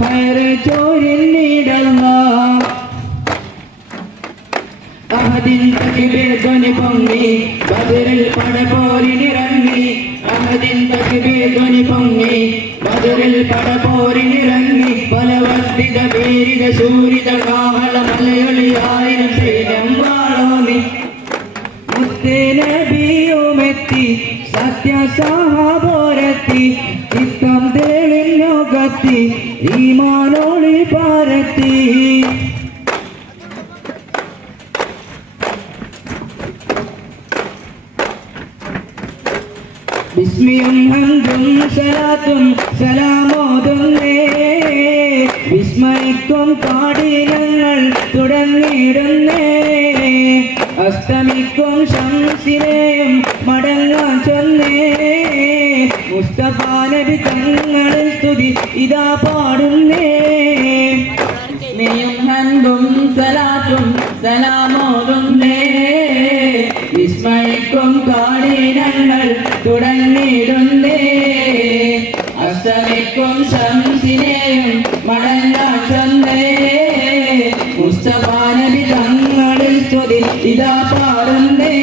ഹൈറ് ചോരിന്നിടല്ലാഹ് അഹദിൻ തക്ബീർ ധ്വനി പൊങ്ങി ബദറിൽ പടപോരിനിറങ്ങി അഹദിൻ തക്ബീർ ധ്വനി പൊങ്ങി ബദറിൽ പടപോരിനിറങ്ങി പലവർദ്ധിത വീരിത സൂരിത കാഹള മലയൊളിയായിരം സൈന്യം വാളോന്നി മുത്തുനബിയുമെത്തി സത്യസഹാബോരെത്തി ചിത്തം തെളിഞ്ഞു കത്തി ഈമാനോളി പാരത്തി ബിസ്മിയും ഹംദും സലാത്തും സലാമോതുന്നേ വിസ്മയിക്കും പാടി ഞങ്ങൾ തുടങ്ങിയിടുന്നേ അസ്തമിക്കും ശംസിനെയും മടങ്ങാൻ ചൊന്നേ മുസ്തഫ നബി തങ്ങളിൽ സ്തുതി ഇതാ പാടുന്നേ ബിസ്മിയും ഹംദും സലാത്തും സലാമോതുന്നേ വിസ്മയിക്കും പാടി ഞങ്ങൾ തുടങ്ങിയിടുന്നേ അസ്തമിക്കും ശംസിനെയും മടങ്ങാൻ ചൊന്നേ മുസ്തഫ നബി തങ്ങളിൽ സ്തുതി ഇതാ പാടുന്നേ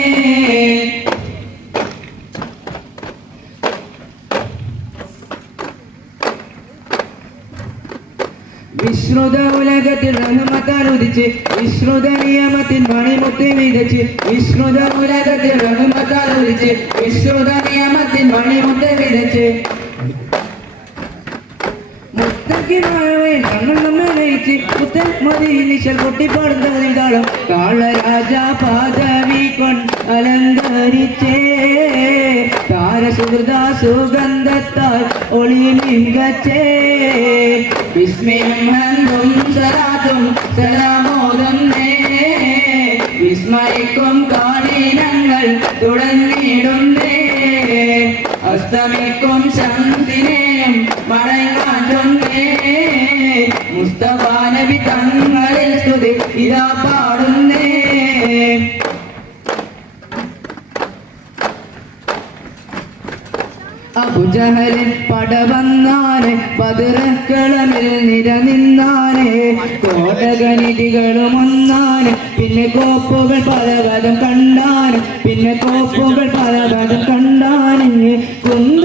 വിശ്രുത ഉലകത്തിൽ റഹ്മത്താൽ ഉദിച്ച് വിശ്രുത നിയമത്തിൽ മണിമുത്ത് വിതച്ച് വിശ്രുത ഉലകത്തിൽ റഹ്മത്താൽ ഉദിച്ച് വിശ്രുത നിയമത്തിൽ മണിമുത്ത് വിതച്ച് മുത്തക്കിനായവേ ഞങ്ങൾ നമ്മെ നയിച്ച് പുത്തൻ മതിനിശൽ പൊട്ടിപ്പാടുന്നതിൽ താളം കാളരാജ പാദവി കൊണ്ട് അലങ്കരിച്ചേ താരസുഹൃദ സുഗന്ധത്താൽ ഒളി മികച്ചേ വിസ്മയം ഹംദും സലാത്തും സലാമോതുന്നേ വിസ്മയിക്കും കാഠിനങ്ങൾ തുടങ്ങിയിടുന്നേ അസ്തമിക്കും ശംസിനെയും മടങ്ങാൻ ചൊന്നേ മുസ്തഫ നബി തങ്ങളിൽ സ്തുതി ഇതാ പാടുന്നേ അബുജഹലിൻ പടവന്നാനെ ബദറക്കളമിൽ നിരനിന്നാനെ കോടകനിധികളും ഒന്നാനെ പിന്നെ കോപ്പുകൾ പലവതും കണ്ടാനെ പിന്നെ കോപ്പുകൾ പലവതും കണ്ടാനെ കുന്ത